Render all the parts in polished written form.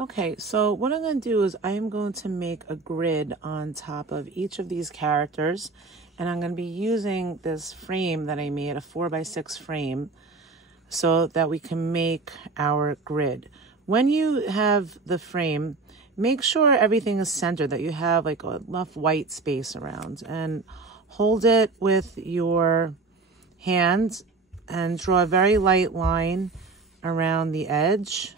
Okay, so what I'm going to do is I am going to make a grid on top of each of these characters, and I'm going to be using this frame that I made, a 4x6 frame, so that we can make our grid. When you have the frame, make sure everything is centered, that you have like enough white space around, and hold it with your hand and draw a very light line around the edge.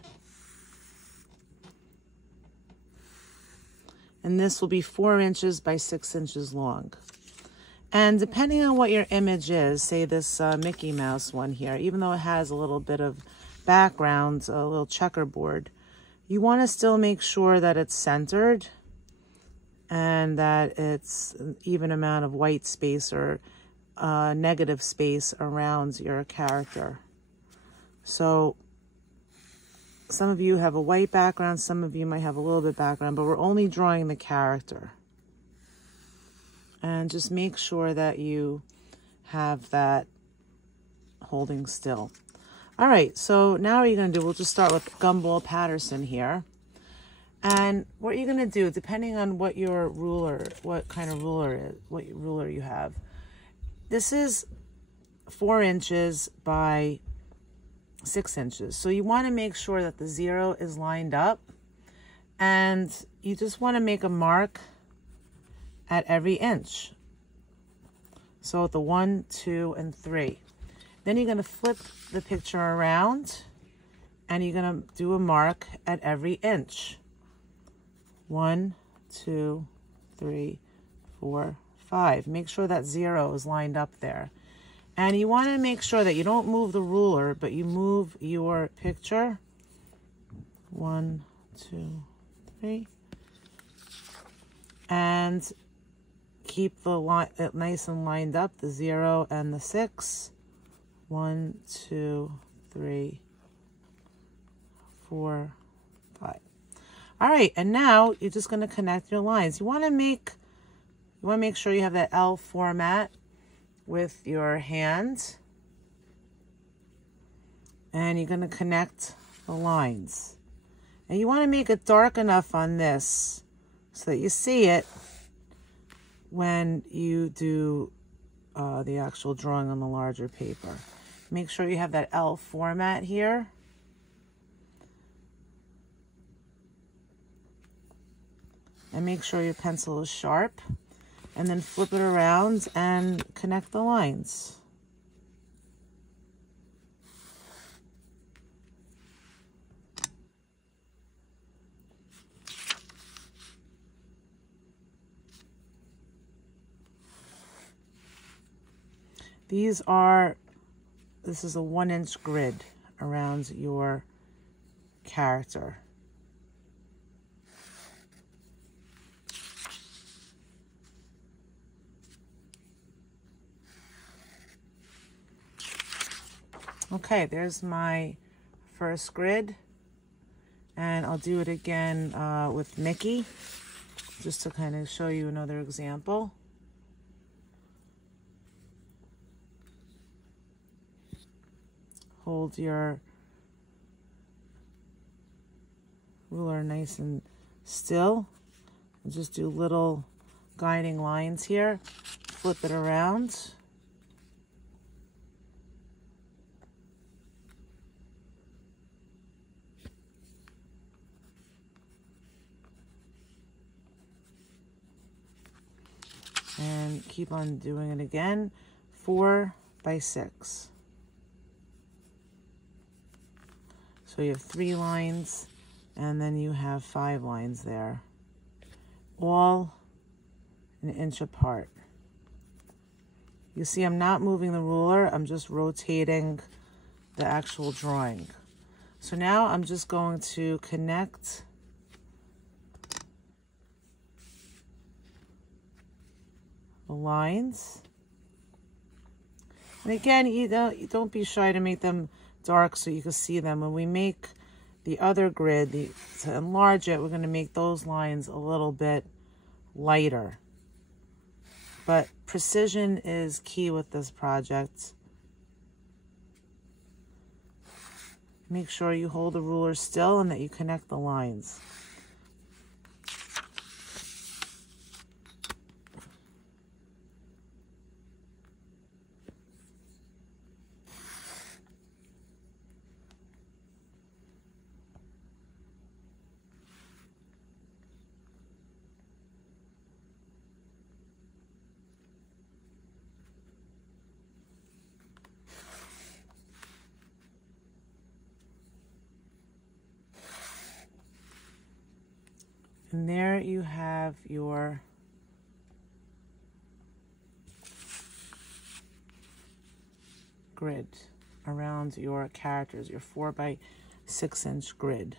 And this will be 4 inches by 6 inches long. And depending on what your image is, say this Mickey Mouse one here, even though it has a little bit of background, a little checkerboard, you want to still make sure that it's centered and that it's an even amount of white space or negative space around your character. So some of you have a white background, some of you might have a little bit background, but we're only drawing the character. And just make sure that you have that holding still. All right, so now what you're gonna do, we'll just start with Gumball Patterson here. And what you're gonna do, depending on what your ruler, what kind of ruler is, what ruler you have, this is 4 inches by 6 inches. So you want to make sure that the 0 is lined up, and you just want to make a mark at every inch. So at the 1, 2, and 3. Then you're going to flip the picture around and you're going to do a mark at every inch. 1, 2, 3, 4, 5. Make sure that 0 is lined up there. And you want to make sure that you don't move the ruler, but you move your picture. 1, 2, 3. And keep the line nice and lined up, the 0 and the 6. 1, 2, 3, 4, 5. All right, and now you're just going to connect your lines. You want to make sure you have that L format with your hand, and you're going to connect the lines. And you want to make it dark enough on this so that you see it when you do the actual drawing on the larger paper. Make sure you have that L format here. And make sure your pencil is sharp. And then flip it around and connect the lines. This is a 1-inch grid around your character. Okay, there's my first grid, and I'll do it again with Mickey, just to kind of show you another example. Hold your ruler nice and still, and just do little guiding lines here. Flip it around. And keep on doing it again. 4 by 6. So you have 3 lines, and then you have 5 lines there, all an inch apart. You see, I'm not moving the ruler, I'm just rotating the actual drawing. So now I'm just going to connect the lines. And again, you don't be shy to make them dark so you can see them. When we make the other grid, to enlarge it, we're going to make those lines a little bit lighter. But precision is key with this project. Make sure you hold the ruler still and that you connect the lines. And there you have your grid around your characters, your 4 by 6 inch grid.